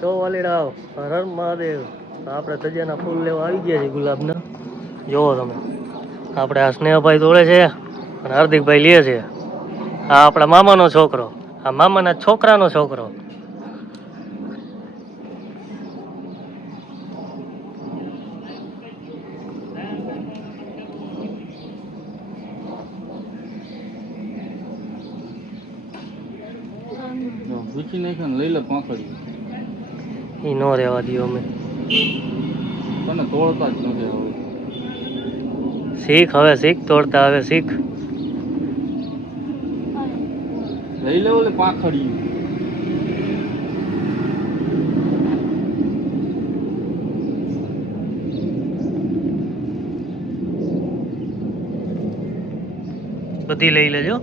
તો વાલીડા હર હર મહાદેવ. આપણે તજિયાના ફૂલ લેવા આવી ગયા છે ગુલાબના. જોવો તમે, આપણે આ સ્નેહભાઈ તોડે છે અને હાર્દિકભાઈ લે છે. આ આપણા મામાનો છોકરો, આ મામાના છોકરાનો છોકરો. લઈ લે પાંખડી એ નો રહેવા દો અમે તને તોડતા જ નથી. હવે શીખ, હવે શીખ તોડતા, હવે શીખ. લઈ લે ઓલે પાંખડી. બધી લઈ લેજો.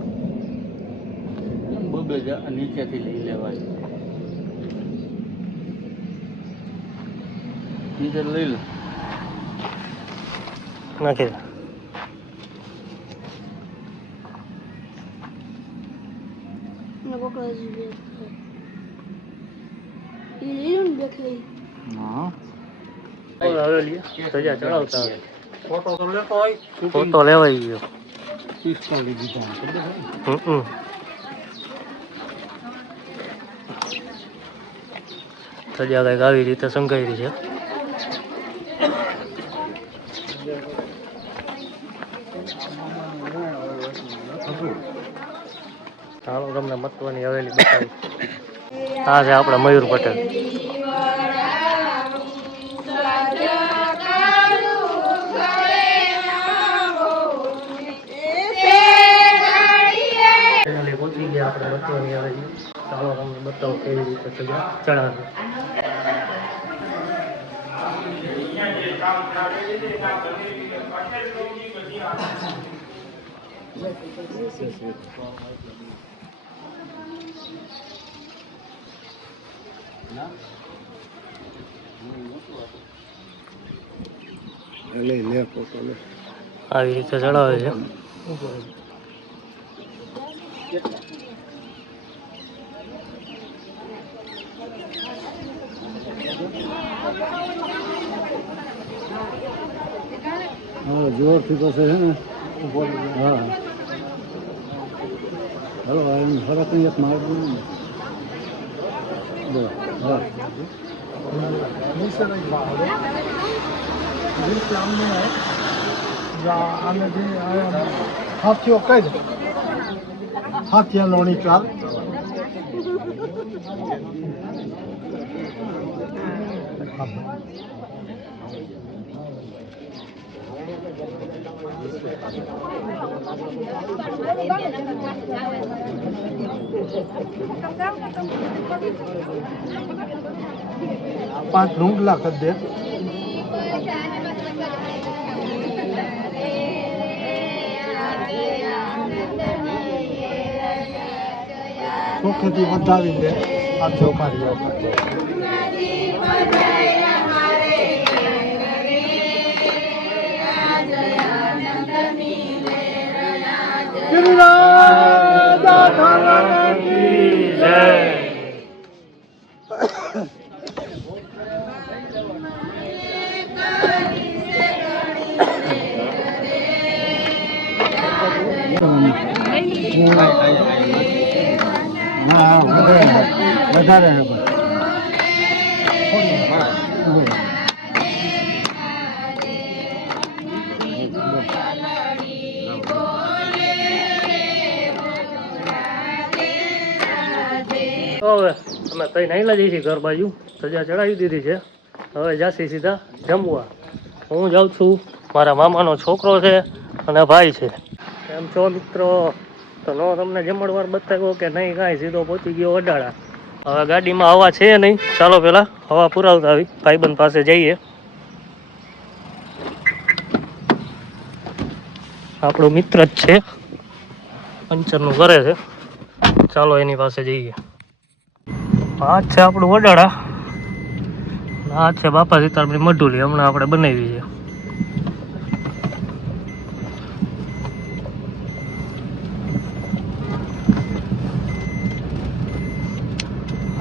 બબે નીચેથી લઈ લેવાય. નીચે લઈ લે. નાખી દે. ફોટો લેવાઈ ગયો. સજા કઈક આવી રીતે સંઘાયેલી છે. ચાલો તમને મહત્વની હવેલી બતાવી. આ છે આપણા મયુર પટેલ. પહોંચી ગયા આપણે મહત્વની હવેલી. ચાલો તમને બતાવો કેવી રીતે સજા ચડાવે. આવી રીતે ચડાવે છે. જોરથી તો છે ને. હા હલો ફરક નહીં એક માર હાથીઓ કઈ હાથીયા લોણી ચાલ. પાંચ ઢૂંઢલા કરી દે. ચોખ્ખેથી વધાવી દે. આ ચોખારી વધારે હવે અમે કઈ નાઈલા જઈએ છીએ ઘર બાજુ. સજા ચડાવી દીધી છે. હવે જાસી સીધા જમવા. હું જાઉં છું, મારા મામાનો છોકરો છે અને ભાઈ છે. એમ છો મિત્રો? તો નો તમને જમણવાર બતાવ્યો કે નહીં કાંઈ, સીધો પહોંચી ગયો વડાળા. હવે ગાડીમાં હવા છે નહીં. ચાલો પેલા હવા પુરાવતા આવી ભાઈબંધ પાસે જઈએ. આપણો મિત્ર જ છે, પંચરનું કરે છે. ચાલો એની પાસે જઈએ. આ છે આપણું વડાળા. આ છે બાપા સીતારામની મઢુલી. હમણાં આપણે બનાવી છે.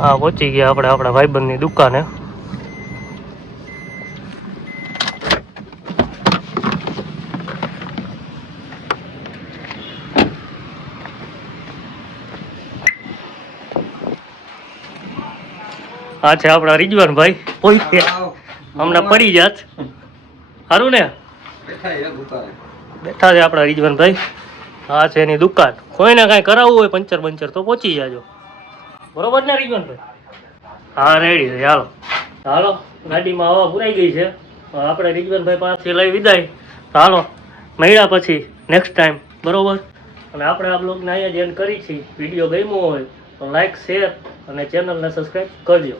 હા પહોંચી ગયા આપણે આપણા ભાઈબંધની દુકાને. આ છે આપણા રિજવાનભાઈ પહોંચ્યા. હમણાં પડી જાત. સારું ને બેઠા છે આપણા રિજવાનભાઈ. હા છે એની દુકાન. કોઈને કાંઈ કરાવવું હોય પંચર બંચર તો પહોંચી જાજો. બરોબર ને રિજવાનભાઈ? હા રેડી છે. હાલો હાલો ગાડીમાં હવા પુરાઈ ગઈ છે. આપણે રિજવાનભાઈ પાસેથી લઈ વિદાય. હાલો મળ્યા પછી નેક્સ્ટ ટાઈમ. બરોબર. અને આપણે આ બ્લોગને અહીંયા જ એન્ડ કરી છીએ. વિડીયો ગમ્યો હોય તો લાઈક શેર અને ચેનલને સબસ્ક્રાઈબ કરજો.